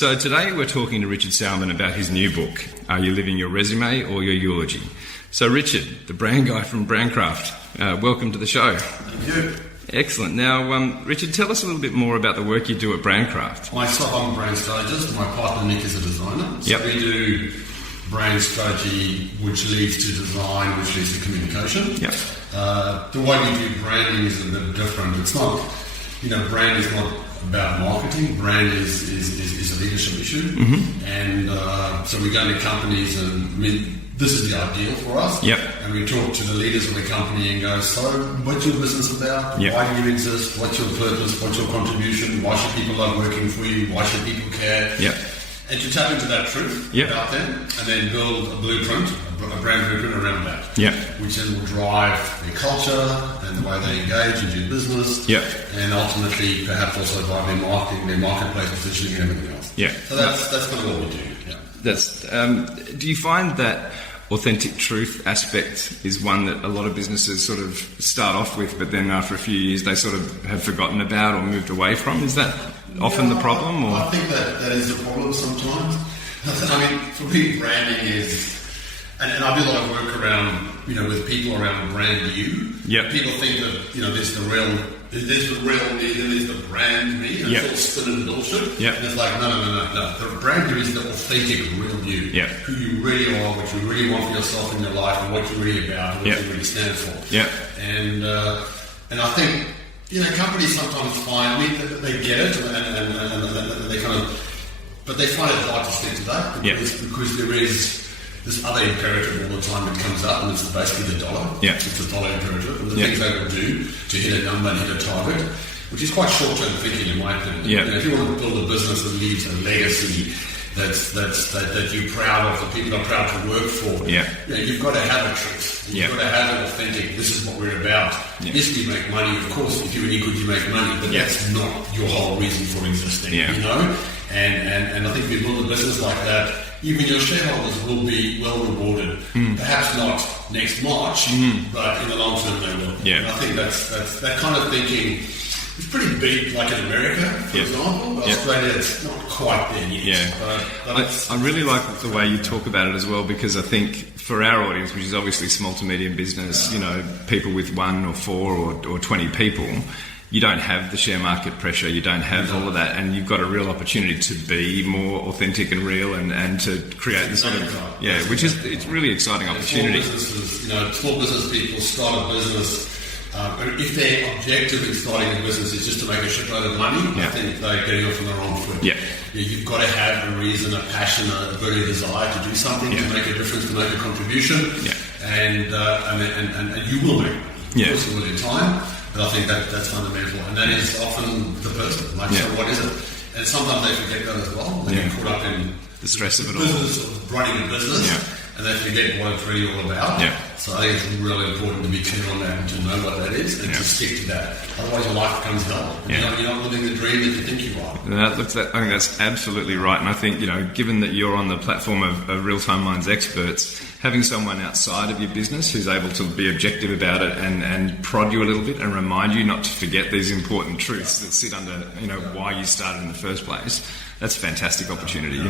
So today we're talking to Richard Sauerman about his new book, Are You Living Your Resume or Your Eulogy? So Richard, the brand guy from Brandcraft, welcome to the show. Thank you. Excellent. Now, Richard, tell us a little bit more about the work you do at Brandcraft. Myself, I'm a brand strategist, and my partner Nick is a designer. So we do brand strategy, which leads to design, which leads to communication. Yep. The way we do branding is a bit different. It's not, brand is not about marketing. Brand is a leadership issue. Mm-hmm. And so we go into companies and this is the ideal for us. Yep. And we talk to the leaders of the company and go, so what's your business about? Yep. Why do you exist? What's your purpose? What's your contribution? Why should people love working for you? Why should people care? Yep. And to tap into that truth about them and then build a blueprint, a brand blueprint around that. Yep. Which then will drive their culture and the way they engage and do business. Yep. And ultimately perhaps also drive their marketing, their marketplace positioning and everything else. Yeah. So that's kind of what we do. Yeah. That's do you find that authentic truth aspect is one that a lot of businesses sort of start off with, but then after a few years they sort of have forgotten about or moved away from? Is that often the problem? Or? I think that is the problem sometimes. I mean, for me, branding is, and I do a lot of work around, with people around brand you. Yep. People think that, there's the real me, then there's the brand me, and it's all spin and bullshit. Yep. And it's like, no. The brand you is the authentic real you. Yep. Who you really are, what you really want for yourself in your life, and what you're really about, and what you really stand for. Yep. And I think, companies sometimes find they get it, and they kind of, but they find it hard to stick to that because there is this other imperative all the time that comes up, and it's basically the dollar. Yeah. It's the dollar imperative, and the things they will do to hit a number and hit a target, which is quite short-term thinking in my opinion. Yeah. If you want to build a business that leaves a legacy that you're proud of, that people are proud to work for, you've got to have a truth. You've got to have an authentic, this is what we're about. Yeah. Yes, we make money, of course. If you're any good, you make money, but that's not your whole reason for existing, And I think if you build a business like that, even your shareholders will be well rewarded. Perhaps not next March, but in the long term they will. Yeah. And I think that's that kind of thinking. It's pretty big, like in America, for example. But Australia, it's not quite there yet. Yeah. But I really like the way you talk about it as well, because I think for our audience, which is obviously small to medium business, people with 1 or 4 or 20 people, you don't have the share market pressure, you don't have all of that, and you've got a real opportunity to be more authentic and real and to create this sort of, which is, it's really exciting opportunity. Small business people start a business. If their objective in starting a business is just to make a shitload of money, I think they're getting off on the wrong foot. You've got to have a reason, a passion, a burning desire to do something, to make a difference, to make a contribution, and you will make money. Of course you will in time, but I think that's fundamental, and that is often the person. So what is it? And sometimes they forget that as well. They get caught up in the stress of it all. Business, of running a business. And they forget what it's really all about. So I think it's really important to be clear on that and to know what that is and to stick to that. Otherwise your life becomes hell. You're not living the dream that you think you are. I think that's absolutely right. And I think, given that you're on the platform of Real-Time Minds experts, having someone outside of your business who's able to be objective about it and prod you a little bit and remind you not to forget these important truths that sit under, why you started in the first place, that's a fantastic opportunity,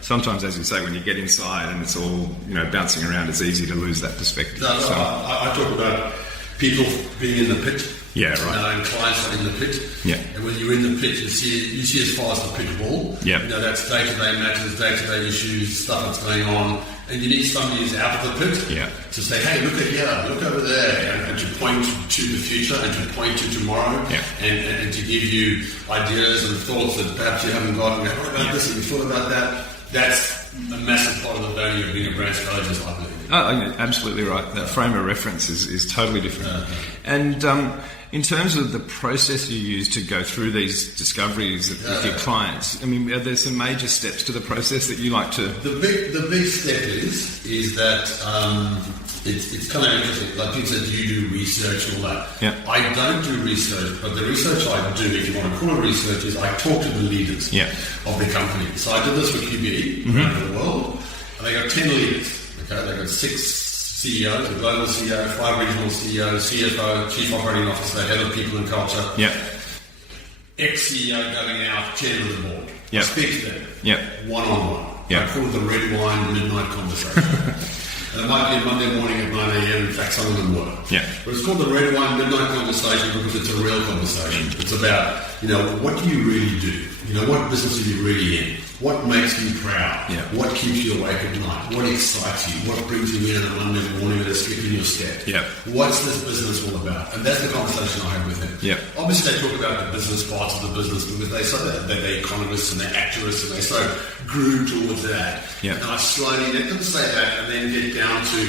Sometimes, as you say, when you get inside and it's all, bouncing around, it's easy to lose that perspective. I talk about people being in the pit. Yeah, right. And clients are in the pit. Yeah. And when you're in the pit, you see as far as the pit wall. Yeah. That's day-to-day matters, day-to-day issues, stuff that's going on. And you need somebody who's out of the pit to say, hey, look at here, look over there, and to point to the future and to point to tomorrow and to give you ideas and thoughts that perhaps you haven't got. What about this? Have you thought about that? That's a massive part of the value of being a brand strategist, I believe. Oh, absolutely right. That frame of reference is totally different. And in terms of the process you use to go through these discoveries with your clients, I mean, are there some major steps to the process that you like to... The big step is that it's kind of interesting. Like you said, you do research and all that. Yeah. I don't do research, but the research I do, if you want to call it research, is I talk to the leaders of the company. So I did this with QBE around the world, and they got 10 leaders. Okay, they got 6 CEOs, a global CEO, 5 regional CEOs, CFO, Chief Operating Officer, Head of People and Culture. Yeah. Ex-CEO going out, Chairman of the Board. Yep. I speak to them. Yep. One-on-one. Yep. I call it the red wine midnight conversation. And it might be a Monday morning at 9 a.m. In fact, some of them were. Yeah. But it's called the red wine midnight conversation because it's a real conversation. It's about, what do you really do? What business are you really in? What makes you proud? Yeah. What keeps you awake at night? What excites you? What brings you in on a Monday morning with a skip in your step? Yeah. What's this business all about? And that's the conversation I have with him. Yeah. Obviously, they talk about the business parts of the business because they say that they're economists and they're actuarists and they so grew towards that. Yeah. And I slowly let them say that and then get down to,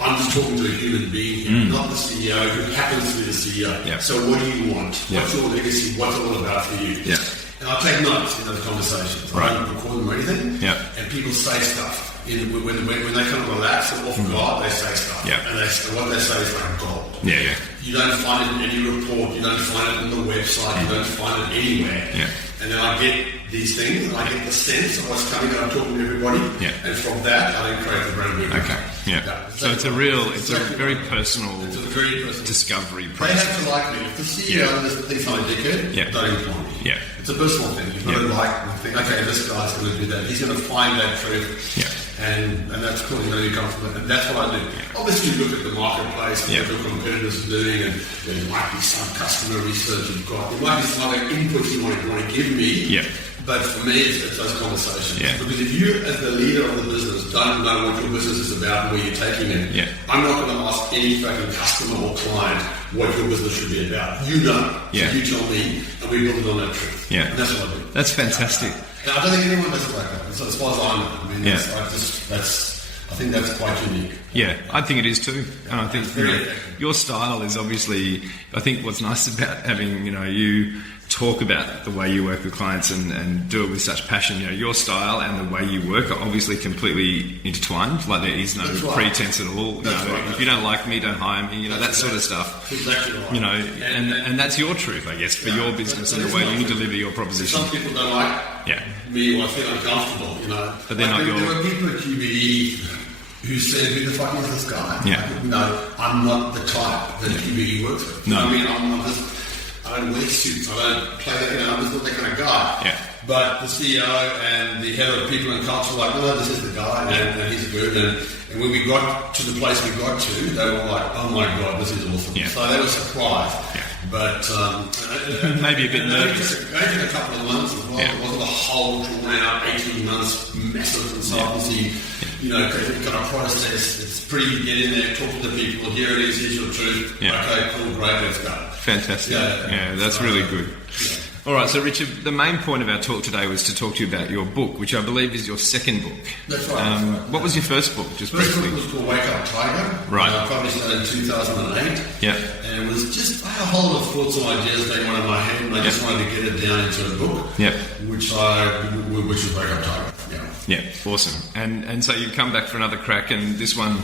I'm just talking to a human being here, not the CEO who happens to be the CEO. Yeah. So what do you want? Yeah. What's your legacy? What's it all about for you? Yeah. And I take notes in those conversations. Right. I don't record them or anything. Yeah. And people say stuff. When they kind of relax and off guard, they say stuff. Yeah. And what they say is like gold. Yeah, yeah. You don't find it in any report. You don't find it on the website. You don't find it anywhere. Yeah. And then I get these things, and I get the sense of what's coming, and I'm talking to everybody. Yeah. And from that, I then create the brand new. Okay. Yeah. So it's a very personal discovery They process. have to like me. If the CEO thinks I'm a dickhead, Yeah. don't employ me. Yeah. It's a personal thing. You've got to like me. Think, okay, this guy's going to do that. He's going to find that truth. Yeah. And that's cool. You come from it. And that's what I do. Obviously, you look at the marketplace and what your competitors are doing, and there might be some customer research you've got. There might be some other inputs you want to give me. Yeah. But for me, it's those conversations. Yeah. Because if you, as the leader of the business, don't know what your business is about and where you're taking it, Yeah. I'm not going to ask any fucking customer or client what your business should be about. You know. Yeah. So you tell me, and we build it on that truth. Yeah. And that's what I do. That's fantastic. And I don't think anyone does it like that. So as far as I know, I mean, Yeah. I think that's quite unique. Yeah, I think it is too. And I think Very effective. your style is obviously, I think what's nice about having, you talk about the way you work with clients and do it with such passion. Your style and the way you work are obviously completely intertwined. Like there is no That's right. pretense at all. That's right. If you don't like me, don't hire me. That sort of stuff. Exactly right. And that's your truth, I guess, for your business and the way you deliver your proposition. Some people don't like me or feel uncomfortable, But they're not there were people at QBE who said, who the fuck is this guy? Yeah. I'm not the type that QBE works with. No. I mean, I don't wear suits. I don't play that, I'm just not that kind of guy. Yeah. But the CEO and the head of people and culture were like, no, this is the guy, and he's good. And when we got to the place we got to, they were like, oh my God, this is awesome. Yeah. So they were surprised. Yeah. But maybe a bit nervous. It took a couple of months as well. Yeah. It wasn't a whole drawn out 18 months massive consultancy. Kind of process. It's pretty. Get in there, talk to the people. Here it is. Here's your truth. Yeah. Okay, cool, great, let's go. Fantastic. Yeah. That's really good. Yeah. All right, so Richard, the main point of our talk today was to talk to you about your book, which I believe is your second book. That's right. What was your first book, just First briefly? book was called Wake Up Tiger. Right. I published that in 2008. Yeah. And it was just, I had a whole lot of thoughts and ideas going on in my head, and I just wanted to get it down into a book. Yeah. Which is Wake Up Tiger. Yeah. Yeah, awesome. And so you've come back for another crack, and this one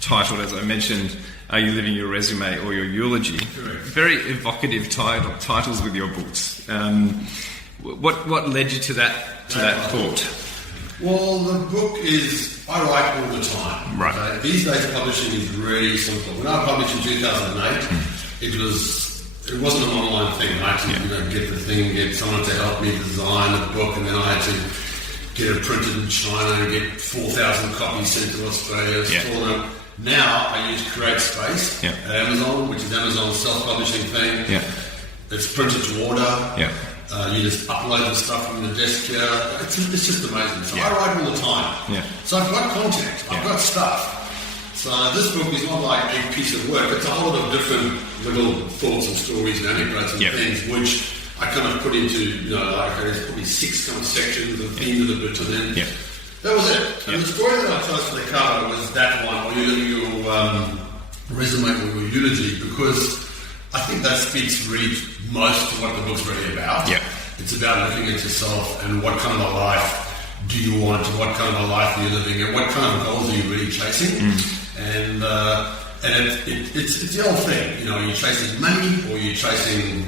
titled, as I mentioned, Are You Living Your Resume or Your Eulogy? Correct. Very evocative titles with your books. What led you to that thought? Well, the book is, I write all the time. Right. Okay? These days publishing is really simple. When I published in 2008, it wasn't an online thing. I had to get the thing, get someone to help me design the book, and then I had to get it printed in China and get 4,000 copies sent to Australia. Yeah. Now I use CreateSpace at Amazon, which is Amazon's self-publishing thing. Yeah. It's printed to order. Yeah. You just upload the stuff from the desk here. It's just amazing. So I write all the time. Yeah. So I've got content. I've got stuff. So this book is not like a piece of work. It's a whole lot of different little thoughts and stories and anecdotes and things, which I kind of put into, there's probably 6 kind of sections and themes of the book, and then that was it. And the story that I chose for the cover was that one, Are You Living Your Resume or Your Eulogy, because I think that speaks really most to what the book's really about. Yeah. It's about looking at yourself and what kind of a life do you want, and what kind of a life are you living, and what kind of goals are you really chasing. And it's the old thing, are you chasing money, or are you chasing,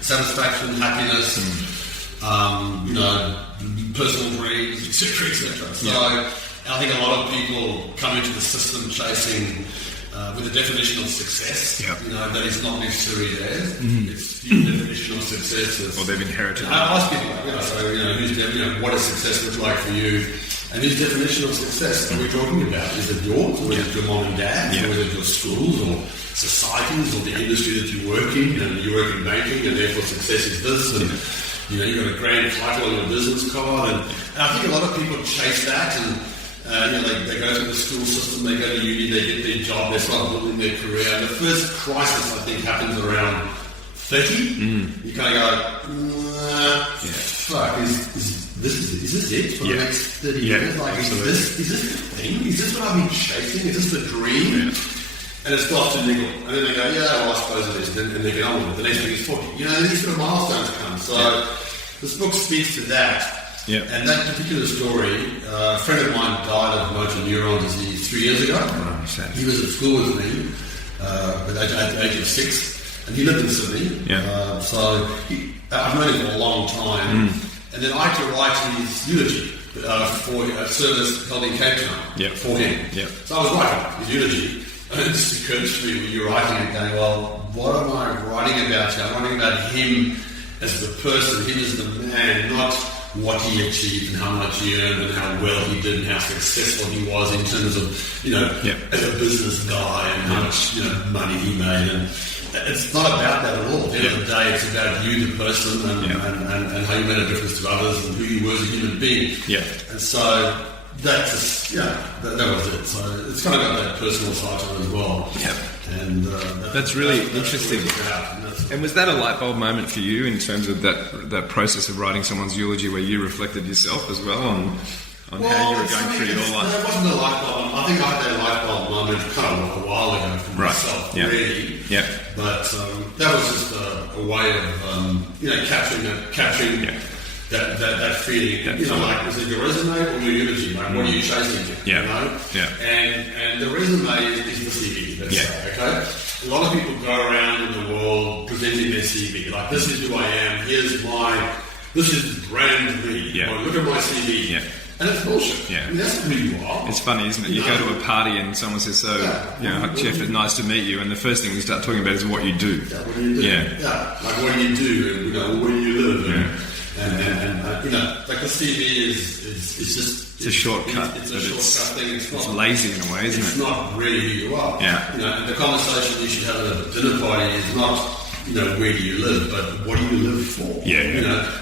satisfaction, happiness, personal dreams, etc., etc. So I think a lot of people come into the system chasing with a definition of success. Yep. That is not necessarily theirs. It's the definition of success. Or they've inherited. I ask people, what does success look like for you? And whose definition of success are we talking about? Is it yours, or is it your mom and dad's, or is it your schools, or societies, or the industry that you work in? You work in banking, and therefore success is this, and you've got a grand title on your business card, and I think a lot of people chase that, and they go through the school system, they go to uni, they get their job, they start building their career, and the first crisis, I think, happens around 30. You kind of go, fuck, is this it for the next 30 years? Like, is this the thing? Is this what I've been chasing? Is this the dream? And it starts to niggle. And then they go, I suppose it is. And they get on with it. The next thing is 40. These sort of milestones come. So this book speaks to that. Yeah. And that particular story, a friend of mine died of motor neuron disease 3 years ago. He was at school with me at the age of 6. And he lived in Sydney. Yeah. So I've known him for a long time. And then I had to write his eulogy for a service held in Cape Town for him. Yep. So I was writing his eulogy, and it just occurred to me when you're writing it, going, well, what am I writing about here? I'm writing about him as the person, him as the man, not what he achieved and how much he earned and how well he did and how successful he was in terms of, as a business guy and how much money he made. And it's not about that at all. At the end of the day, it's about you, the person, and how you made a difference to others and who you were as a human being. Yeah. And so that was it. So it's kind of got that personal side to it as well. Yeah. And that's really interesting. And was that a light bulb moment for you in terms of that process of writing someone's eulogy, where you reflected yourself as well on how you were going through your life? It wasn't a light bulb. I think I had that light bulb moment kind of a while ago for myself, really. Yeah. But that was just a way of capturing that feeling. Is it your resume or your eulogy? Like, what are you chasing to? Yeah. And the resume is the CV. Let's say, okay. A lot of people go around in the world presenting their CV. Like, this is who I am. This is brand me. Yeah. Look at my CV. Yeah. And it's bullshit. Yeah. I mean, that's not who you are. It's funny, isn't it? You go to a party and someone says, Jeff, it's nice to meet you, and the first thing we start talking about is what you do. Yeah, what do you do? Yeah. Like, what do you do? And, where do you live? And like, the CV is just... It's a shortcut. It's a shortcut thing. It's lazy in a way, isn't it? It's not really who you are. Yeah. And the conversation you should have at a dinner party is not, where do you live, but what do you live for?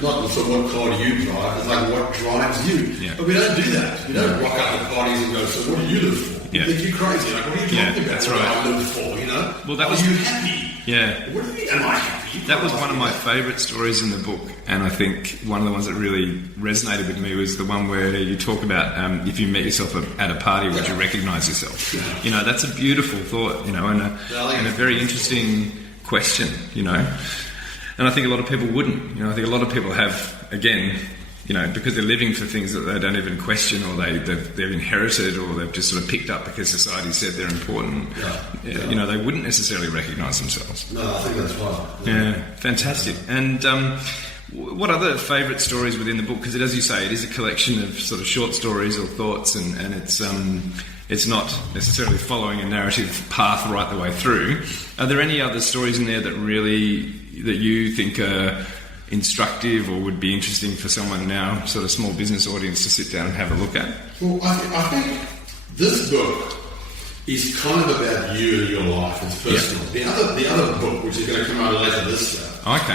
Not so what car do you drive, it's like what drives you. Yeah. But we don't do that. We don't rock up at parties and go, so what do you live for? Yeah. You think you're crazy. Like, what are you talking about? That's what right. I live for, Well, that was... Are you happy? Yeah. What do you mean, am I happy? That was one of my favourite stories in the book, and I think one of the ones that really resonated with me was the one where you talk about if you met yourself at a party, would you recognise yourself? Yeah. That's a beautiful thought, and a very interesting question, And I think a lot of people wouldn't. I think a lot of people have, again, because they're living for things that they don't even question, or they've inherited, or they've just sort of picked up because society said they're important. They wouldn't necessarily recognise themselves. No, I think that's right. Yeah, fantastic. And what other favourite stories within the book? Because as you say, it is a collection of sort of short stories or thoughts, and it's not necessarily following a narrative path right the way through. Are there any other stories in there that you think are instructive or would be interesting for someone now, sort of small business audience, to sit down and have a look at? Well, I think this book is kind of about you and your life. It's personal. Yeah. The other book, which is going to come out later this year,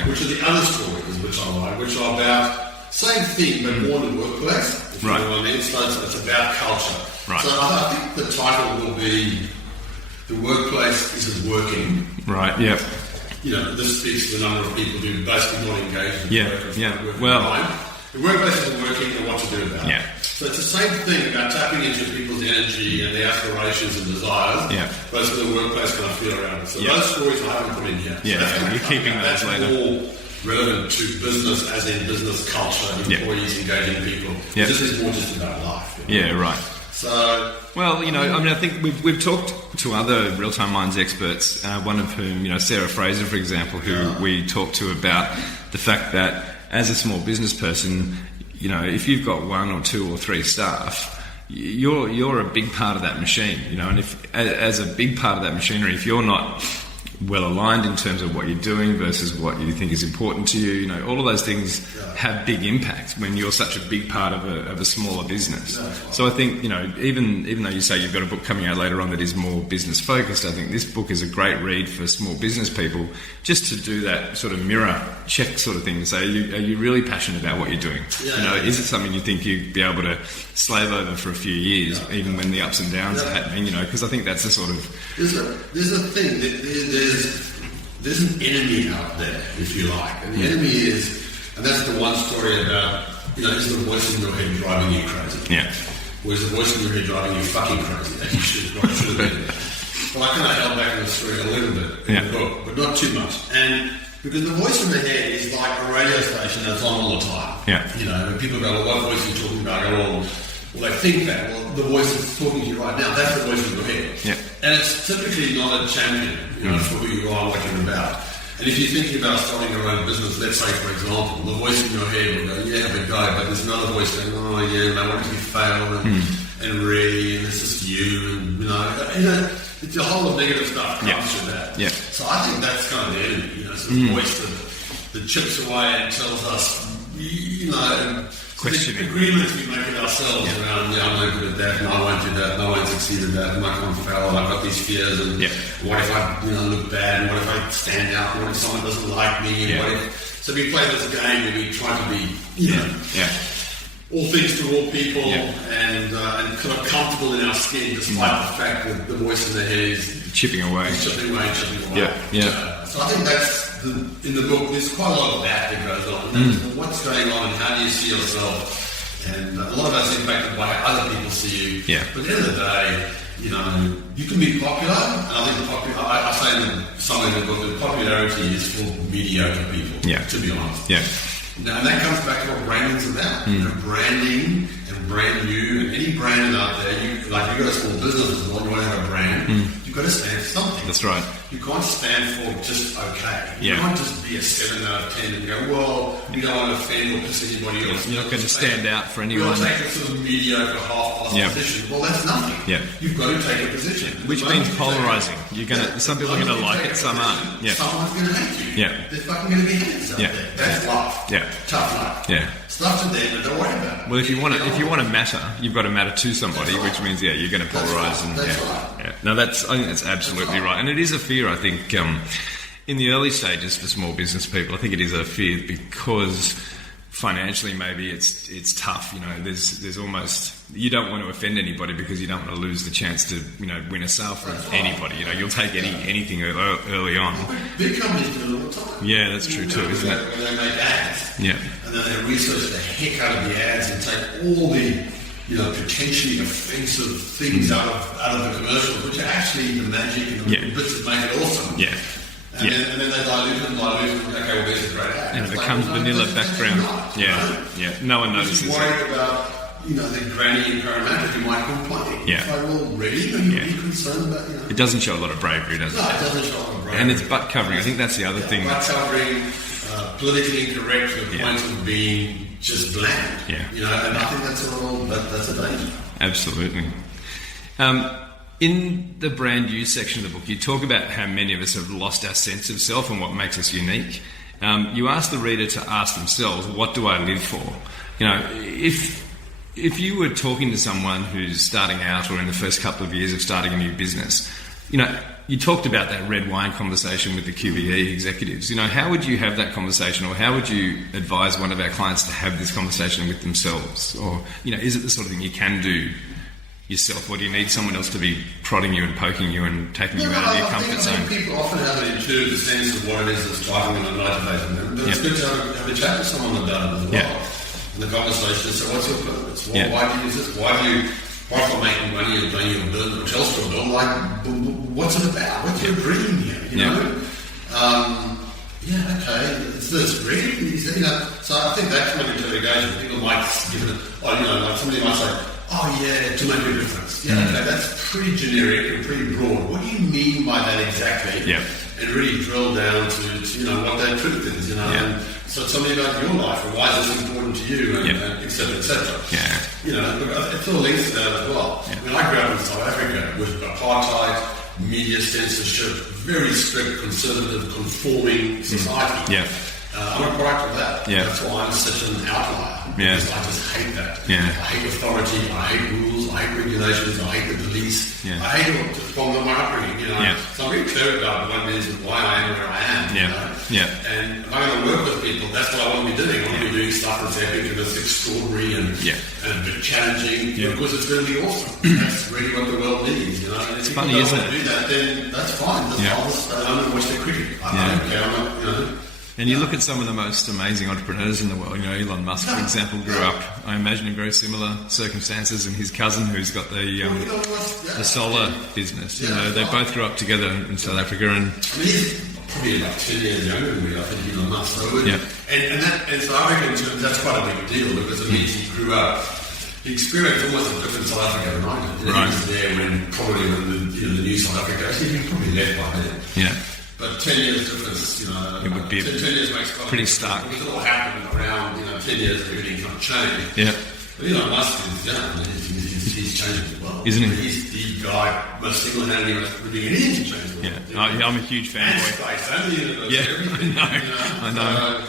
which are the other stories which I like, which are about same thing but more in the workplace. If you know what I mean. So it's about culture. Right. So I think the title will be "The Workplace Isn't Working." Right. Yep. This speaks to the number of people who basically not engaged in work. The workplace isn't working, and what to do about it. Yeah. So it's the same thing about tapping into people's energy and their aspirations and desires. Yeah. But so the workplace kind of feel around it. So those stories I haven't put in here. Yeah, you're keeping those later. That's all relevant to business, as in business culture, employees engaging people. Yeah. This is more just about life. Yeah, right. So, well, I think we've talked to other Real-Time Minds experts, one of whom, Sarah Fraser, for example, who we talked to about the fact that as a small business person, if you've got 1 or 2 or 3 staff, you're a big part of that machine, you know, and if as a big part of that machinery, if you're not well aligned in terms of what you're doing versus what you think is important to you, you know, all of those things have big impacts when you're such a big part of a smaller business. So I think, you know, even though you say you've got a book coming out later on that is more business focused, I think this book is a great read for small business people, just to do that sort of mirror check sort of thing, to say, are you really passionate about what you're doing? Is it something you think you'd be able to slave over for a few years, even when the ups and downs are happening, you know, because I think that's a sort of... There's a thing, there's an enemy out there, if you like, and the enemy is, and that's the one story about, you know, is the voice in your head driving you crazy? Yeah. Or is the voice in your head driving you fucking crazy? That you should have been there. Well, I kind of held back in the story a little bit in the book, but not too much. And because the voice in the head is like a radio station that's on all the time. Yeah. You know, when people go, well, what voice are you talking about? I go, well, they think that. Well, the voice that's talking to you right now, that's the voice in your head. Yeah. And it's typically not a champion, you know, for who you are, what you're about. And if you're thinking about starting your own business, let's say, for example, the voice in your head will go, yeah, but guy, but there's another voice going, oh, yeah, man, what if you fail? And really, and it's just you, and, you know, it's a whole lot of negative stuff comes with that. Yeah. So I think that's kind of the enemy, you know, it's the voice that chips away and tells us, you know, questioning the agreements we make with ourselves around, I'm no good at that, and I won't do that, and I won't succeed at that, and I can't fail, and I've got these fears, and what if I, you know, look bad, and what if I stand out, and what if someone doesn't like me, and what if... So we play this game where we try to be, you know, all things to all people, and kind of comfortable in our skin, despite the fact that the voice in the head is chipping away. So I think that's in the book. There's quite a lot of that goes on. What's going on, and how do you see yourself? And a lot of that's impacted by how other people see you. Yeah. But at the end of the day, you know, you can be popular, and I think I say somewhere in the book that popularity is for mediocre people. Yeah. To be honest. Yeah. Now, and that comes back to what branding's about. You know, branding and brand new, and any brand out there, you've got a small business as well, you want to have a brand, you've got to stand for something. That's right. You can't stand for just okay. You Yeah. can't just be a 7 out of 10 and go, well, we don't want to offend or piss anybody else. You're not going to stand out for anyone. We'll take a sort of mediocre half-assed position. Well, that's nothing. Yeah. You've got to take a position. Which means polarizing. You're going to. Some people are going to like it, some aren't. Yeah. Someone's going to hate you. Yeah. There's fucking going to be haters out there. That's life. Yeah. Tough life. Yeah. Stuff to them, but don't worry about it. Well, if you want to matter, you've got to matter to somebody, which means you're going to polarize. That's right. Yeah. No, I think that's absolutely right, and it is a fear. I think in the early stages for small business people, I think it is a fear because financially maybe it's tough. You know, there's almost, you don't want to offend anybody because you don't want to lose the chance to, you know, win a sale from anybody. You know, you'll take anything early on. Big companies do it all the time. Yeah, that's true too, isn't it? When they make ads. Yeah. And then they research the heck out of the ads and take all the, you know, potentially offensive things out of the commercials, which are actually the magic and the bits that make it awesome. Yeah. And then they dilute it, okay, well, there's a great ad. And it becomes vanilla background. Yeah. No one notices it. If you're worried about, you know, the granny in Parramatta, you might complain. Yeah. It's like, well, really? Are you really concerned about, you know? It doesn't show a lot of bravery, does it? No, it doesn't show a lot of bravery. And it's butt covering. I think that's the other thing. Butt covering, politically incorrect to the point of being just bland. Yeah. You know, and I think that's a danger. Absolutely. In the brand you section of the book, you talk about how many of us have lost our sense of self and what makes us unique. You ask the reader to ask themselves, what do I live for? You know, if you were talking to someone who's starting out or in the first couple of years of starting a new business, you know, you talked about that red wine conversation with the QBE executives. You know, how would you have that conversation, or how would you advise one of our clients to have this conversation with themselves? Or, you know, is it the sort of thing you can do yourself, or do you need someone else to be prodding you and poking you and taking you out of your comfort zone? I think people often have an intuitive sense of what it is that's driving them and motivating them. But it's good to have a chat with someone about it as well. And the conversation is, so what's your purpose? Why do you use this? Why for making money and paying your bill, or else for a bill, like, what's it about? What's your dream here? You know? Okay, it's this, really? You know, so I think that kind of interrogation, people might give it, like somebody might say, to make a difference. Okay, that's pretty generic and pretty broad. What do you mean by that exactly? And really drill down to you know, what that truth is, you know. And So tell me about your life and why is this important to you, and et cetera, et cetera. Yeah. You know, it's all links to that as well. Yeah. I mean, I grew up in South Africa with apartheid, media censorship, very strict, conservative, conforming society. Yeah. I'm a product of that. Yeah. That's why I'm such an outlier. Yeah. Because I just hate that. Yeah. I hate authority. I hate rules. I hate regulations. I hate the police. Yeah. I hate it from my upbringing. You know. Yeah. So I'm very clear about one reason why I am where I am. Yeah. You know? Yeah. And if I'm going to work with people, that's what I want to be doing. I want to be doing stuff that's epic and that's extraordinary and a bit challenging because it's going to be awesome. That's really what the world needs. You know. And if funny, isn't it? Do that, then that's fine. I'm going to watch the cricket. I don't care. I'm not, you know. And you look at some of the most amazing entrepreneurs in the world. You know, Elon Musk, for example, grew up, I imagine, in very similar circumstances, and his cousin, who's got the solar business. You know, they both grew up together in South Africa. And I mean, he's probably about 10 years younger than me, I think, Elon Musk. So yeah. And South Africa, in terms, that's quite a big deal because it means he grew up. He experienced almost a different South Africa than I did. Right. He was there when the new South Africa. Actually, he probably left by then. Yeah. But 10 years difference, you know, it would be 10 years makes pretty stark. Because it all happened around, 10 years, everything kind of changed. Yeah. But Elon Musk is, he's changed the world. Isn't he? He's the guy most single-handedly doing anything to change the world. Yeah, I'm a huge fan. And space, and the universe, everything. I know.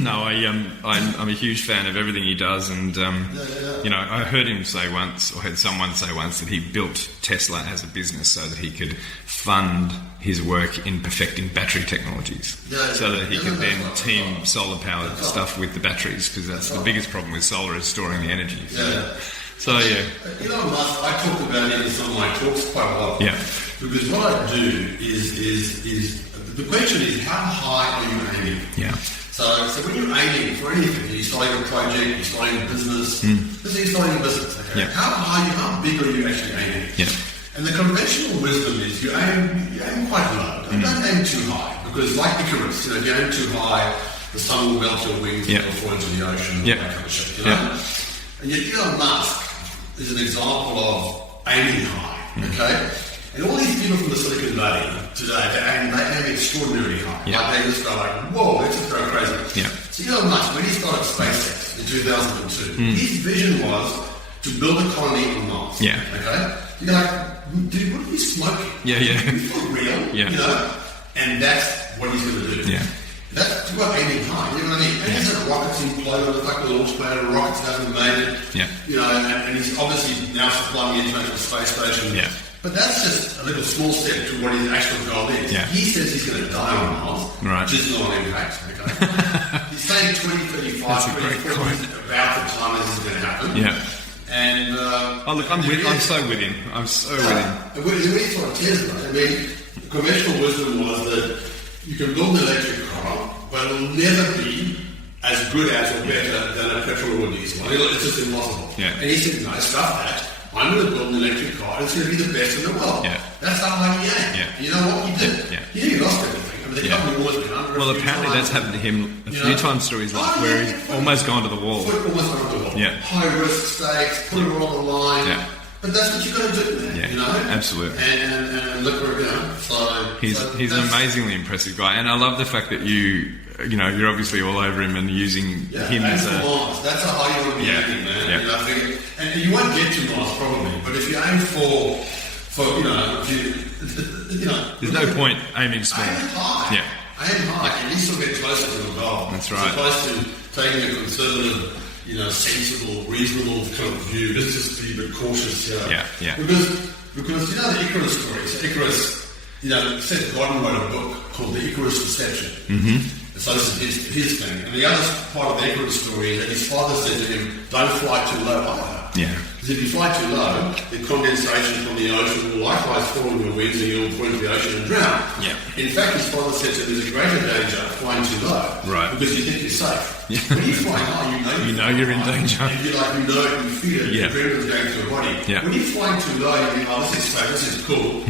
No, I'm a huge fan of everything he does, and you know, I heard him say once, or heard someone say once, that he built Tesla as a business so that he could fund his work in perfecting battery technologies, so that he could then team solar-powered stuff with the batteries, because that's the biggest problem with solar is storing the energy. So Elon Musk, I talk about it in some of my talks quite a lot. Yeah. Because what I do is the question is, how high are you aiming? Yeah. So when you're aiming for anything, you're starting a project, you're starting a business, let's say you're starting a business, okay? Yeah. How big are you actually aiming? Yeah. And the conventional wisdom is you aim quite low. Don't aim too high, because like Icarus, if you aim too high, the sun will melt your wings and you'll fall into the ocean, that kind of shit, And yet Elon Musk is an example of aiming high, okay? And all these people from the Silicon Valley today, they aim extraordinarily high. Like they just go like, whoa, let's just go crazy. Yeah. So Elon Musk, when he started SpaceX in 2002, his vision was to build a colony on Mars. Yeah. Okay? You're like, dude, what are you smoking? Yeah. It's not real. Yeah. You know? And that's what he's going to do. Yeah. That's what aiming high, you know what I mean? And he's a rockets imploded, it's like the launch pad, and rockets hasn't made it. Yeah. You know, and he's obviously now supplying the International Space Station. Yeah. But that's just a little small step to what his actual goal is. Yeah. He says he's going to die on Mars, right. which is not an impact. Okay? He's saying 2035, 2040 is about the time this is going to happen. Yeah. And look, I'm so with him. I'm so with him. And when he saw Tesla, I mean, conventional wisdom was that you can build an electric car, but it'll never be as good as or better than a petrol or diesel. It's just impossible. Yeah. And he said, no, stuff that. I'm going to build an electric car, and it's going to be the best in the world. Yeah. That's how high he aimed. Yeah. You know what he did? Yeah. He didn't lost everything. I mean, the company almost been under. Well, apparently that's happened to him a few times through his life, where he's almost gone to the wall. Almost gone to the wall. Yeah. High risk stakes, put it all on the line. Yeah. But that's what you've got to do, man. Yeah, you know? absolutely. And look where we're going. So he's an amazingly impressive guy, and I love the fact that you're obviously all over him and using him as a. Mars. That's how high you want to be aiming, man. Yeah. You know, and you won't get to Mars probably, but if you aim for there's no point aiming small. Aim high. Yeah. Aim high, and you still get closer to the goal. That's right. As opposed to taking a conservative, sensible, reasonable kind of view. Let's just be a bit cautious here. Yeah. Because the Icarus story. So Icarus, Seth Godin wrote a book called The Icarus Deception. Mm-hmm. So this is his thing. And the other part of the Icarus story is that his father said to him, don't fly too low either. Yeah. Because if you fly too low, the condensation from the ocean will likewise fall on your wings and you'll fall into the ocean and drown. Yeah. In fact, his father said that there's a greater danger of flying too low. Right. Because you think you're safe. Yeah. When you fly high, you know you're in danger. And you you feel it. Yeah. The adrenaline's going through your body. Yeah. When you're flying too low, you think, this is safe, this is cool.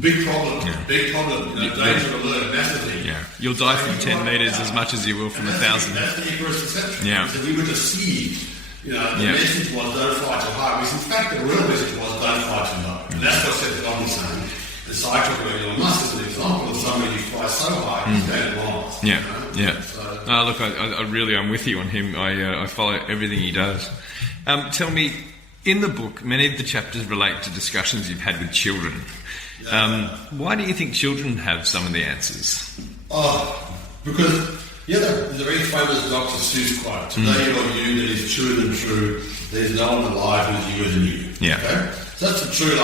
Big problem. Yeah. Big problem. Danger alert, massively. Yeah. You'll die from 10 metres as much as you will from 1,000. That's the Icarus deception. Yeah. So we were deceived. The message was don't fly too high. Because in fact, the real message was don't fly too low. And that's what Seth Godin was saying. And cyclical. Elon Musk is an example of somebody who flies so high, he's going Mars. Yeah. So, look, I'm with you on him. I follow everything he does. Tell me, in the book, many of the chapters relate to discussions you've had with children. Why do you think children have some of the answers? Because there's a very famous Dr. Seuss quote. Today you are you, that is truer than true. There's no one alive who's you than you. Yeah. Okay? So that's the true,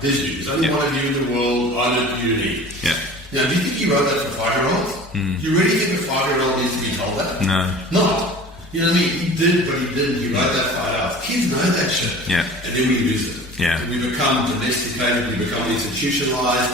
there's you. There's only one of you in the world, I know you need. Yeah. Now, do you think he wrote that for 5-year-olds? Do you really think a 5-year-old needs to be told that? No. No. You know what I mean? He did, but he didn't. He wrote that for adults. Kids know that shit. Yeah. And then we lose it. Yeah. And we become domesticated, we become institutionalized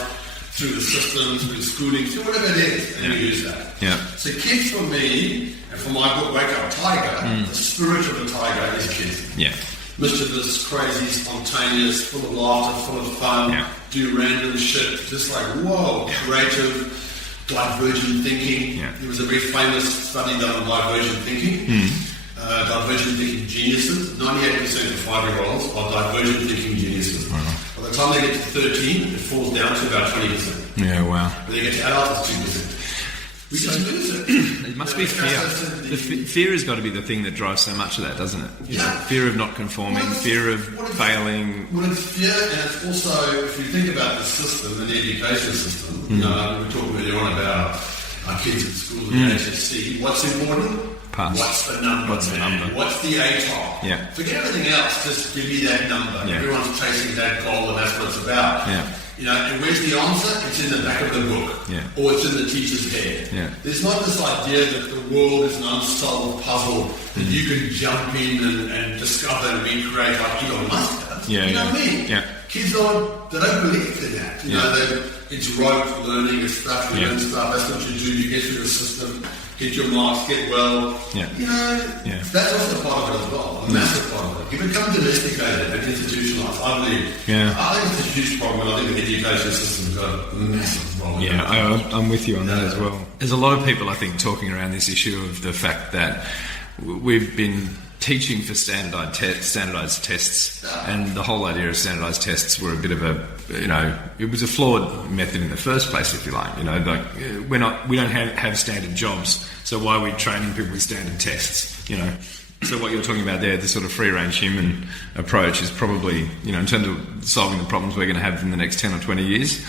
through the systems, through schooling, through whatever it is, and we lose that. Yeah. So kids for me, and for my book, Wake Up Tiger, the spirit of the tiger is kids. Yeah. Mischievous, crazy, spontaneous, full of laughter, full of fun, do random shit, just like, whoa, creative, divergent thinking. Yeah. There was a very famous study done on divergent thinking. Divergent thinking geniuses. 98% of 5-year-olds are divergent thinking geniuses. Wow. By the time they get to 13, it falls down to about 20%. Yeah, wow. When they get to adults, it's 2%. We just lose it. It must be fear. Fear has got to be the thing that drives so much of that, doesn't it? Yeah. Fear of not conforming, fear of failing. Well, it's fear, and it's also, if you think about the system, the education system, we were talking earlier on about our kids at school and HSC, what's important? Pass. What's the number? What's the number? What's the ATOP? Yeah. Forget everything else, just give me that number. Yeah. Everyone's chasing that goal, and that's what it's about. Yeah. And where's the answer? It's in the back of the book. Yeah. Or it's in the teacher's head. Yeah. There's not this idea that the world is an unsolved puzzle that you can jump in and discover and recreate like Elon Musk does. Yeah, you know what I mean? Yeah. Kids they don't believe in that. You know, it's rote learning, it's stuff, you learn stuff, that's what you do, you get through the system, get your marks, get well. Yeah. That's also part of it as well, a massive part of it. You become domesticated and institutionalized, I believe. Yeah. I think it's a huge problem, and I think the education system's got a massive problem. Yeah, I'm with you on that as well. There's a lot of people, I think, talking around this issue of the fact that we've been teaching for standardized tests, and the whole idea of standardized tests were a bit of it was a flawed method in the first place, if you like. We don't have standard jobs, so why are we training people with standard tests? So what you're talking about there, the sort of free-range human approach, is probably, in terms of solving the problems we're going to have in the next 10 or 20 years,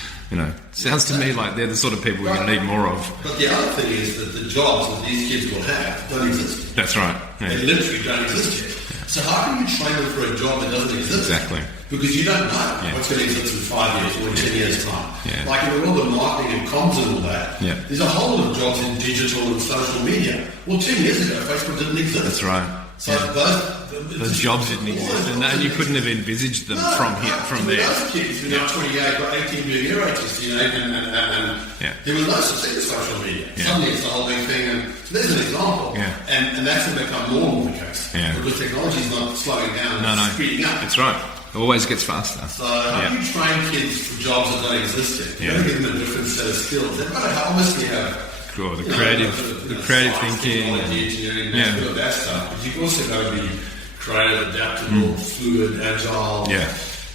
sounds to me like they're the sort of people we're going to need more of. But the other thing is that the jobs that these kids will have don't exist. That's right. Yeah. They literally don't exist yet. So how can you train them for a job that doesn't exist? Exactly. Because you don't know what's going to exist in 5 years or in 10 years' time. Yeah. Like in the world of marketing and comms and all that, there's a whole lot of jobs in digital and social media. Well, 10 years ago, Facebook didn't exist. That's right. So those jobs didn't exist, and you couldn't have envisaged them from there. Those kids who are now 28, got 18 doing their HSC, and there was no such thing as social media. Suddenly it's the whole big thing, and there's an example. And that's going to become more and more the case. Because technology is not slowing down, it's speeding up. That's right. It always gets faster. So how do you train kids for jobs that don't exist yet? You don't give them a different set of skills. They've got to obviously have the creative thinking, engineering, all of that stuff. But you've also got to be creative, adaptable, fluid, agile. Yeah.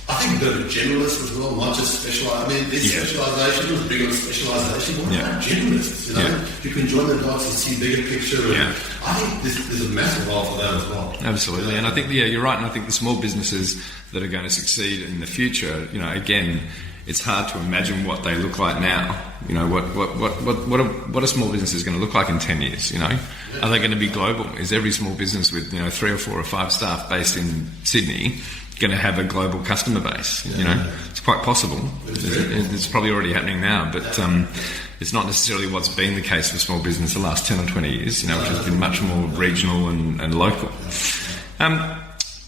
I think a bit of a generalist as well, not just specialised. I mean, this specialisation was big on specialisation. What about generalists? You can join the dots and see bigger picture. I think there's a massive role for that as well. Absolutely, and I think you're right. And I think the small businesses that are going to succeed in the future, again, it's hard to imagine what they look like now. What a small business is going to look like in 10 years. Are they going to be global? Is every small business with 3 or 4 or 5 staff based in Sydney going to have a global customer base? It's quite possible. It's probably already happening now, but it's not necessarily what's been the case for small business the last 10 or 20 years. Which has been much more regional and local.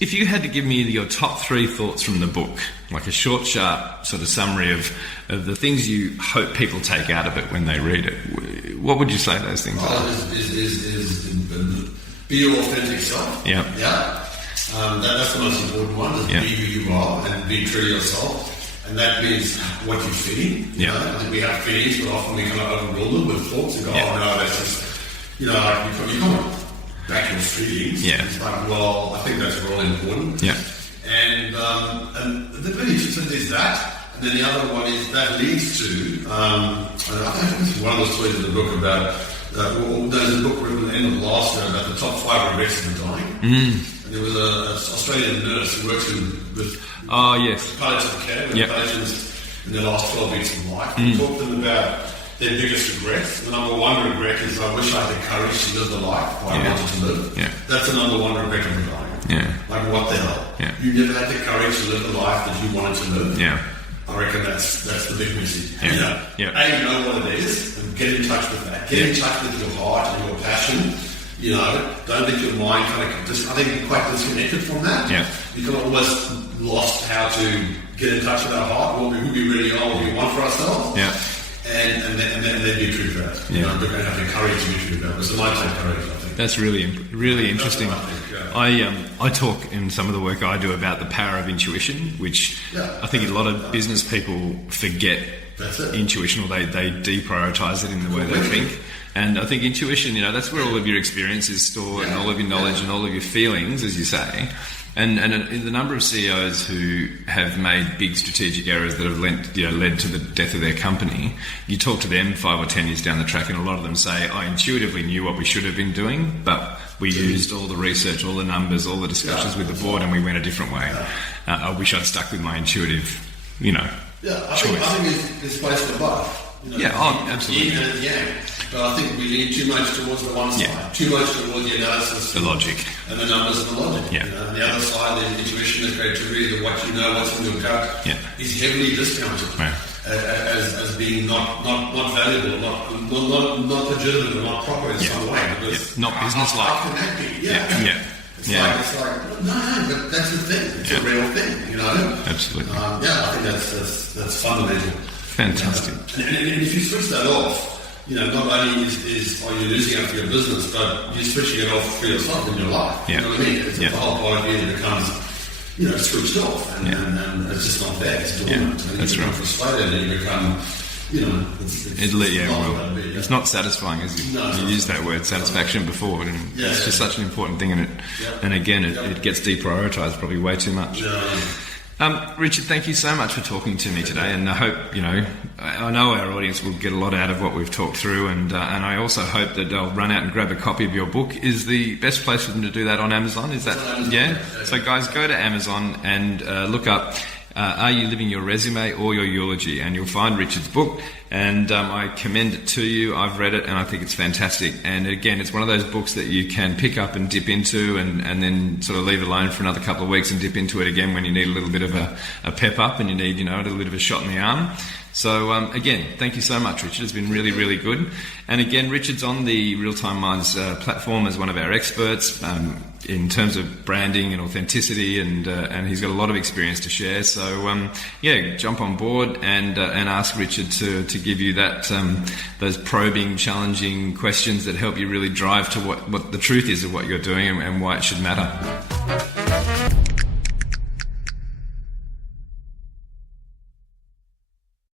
If you had to give me your top 3 thoughts from the book, like a short, sharp sort of summary of the things you hope people take out of it when they read it, what would you say those things are? Is be your authentic self. Yeah. That's the most important one, is be who you are and be true to yourself. And that means what you're feeling. I think we have feelings, but often we kind of overrule them with thoughts and go, oh no, that's just, you can't back your feelings. It's like, well, I think that's really important. And the really interesting is that. And then the other one is that leads to, I think it's one of the stories in the book about, there's a book written at the end of last year about the top 5 regrets of dying. And there was an Australian nurse who works with palliative care with patients in their last 12 weeks of life. And talked to them about their biggest regrets. The number one regret is, I wish I had the courage to live the life I wanted to live. Yeah. That's the number one regret of dying. Yeah. Like, what the hell? Yeah. You never had the courage to live the life that you wanted to live. Yeah. I reckon that's the big message. Yeah. You know what it is, and get in touch with that. Get in touch with your heart and your passion. Don't let your mind kind of just, I think, be quite disconnected from that. Yeah. You can almost lost how to get in touch with our heart, who we really are, what we want for ourselves. Yeah. And then be true to that. We're going to have the courage to be true to that. It's a lifetime courage, I think. That's really interesting. I talk in some of the work I do about the power of intuition, which I think a lot of business people forget intuition, or they deprioritise it in the way they think. And I think intuition, that's where all of your experience is stored, and all of your knowledge and all of your feelings, as you say. And the number of CEOs who have made big strategic errors that have led to the death of their company, you talk to them 5 or 10 years down the track, and a lot of them say, I intuitively knew what we should have been doing, but we used all the research, all the numbers, all the discussions with the board, and we went a different way. I wish I'd stuck with my intuitive, choice. I think it's place for both. Absolutely. Yin and yang. But I think we lean too much towards the one side, too much towards the analysis, the logic, and the numbers and the logic. Yeah. And the other side, the intuition, the creativity, the what you know, what's in your gut, is heavily discounted as being not valuable, not legitimate, or not proper in some way. Because not business-like. How can that be? It's like, no, but that's the thing. It's a real thing, Absolutely. I think that's fundamental. Fantastic. And if you switch that off, not only are you losing out for your business, but you're switching it off for yourself in your life. You know what I mean? It's the whole part of you that becomes, switched off, and it's just not there. It's dormant. That's right. Frustrated, and you become, it's not satisfying, as you used that word satisfaction before, and it's just such an important thing, and again, it gets deprioritised probably way too much. Richard, thank you so much for talking to me today, and I hope, I know our audience will get a lot out of what we've talked through, and I also hope that they'll run out and grab a copy of your book. Is the best place for them to do that on Amazon? Is that, So guys, go to Amazon and look up Are You Living Your Resume or Your Eulogy? And you'll find Richard's book, and I commend it to you. I've read it and I think it's fantastic. And again, it's one of those books that you can pick up and dip into, and then sort of leave it alone for another couple of weeks and dip into it again when you need a little bit of a pep up and you need, a little bit of a shot in the arm. So again, thank you so much, Richard. It's been really, really good. And again, Richard's on the Real Time Minds platform as one of our experts in terms of branding and authenticity, and he's got a lot of experience to share. So jump on board and ask Richard to give you that those probing, challenging questions that help you really drive to what the truth is of what you're doing and why it should matter.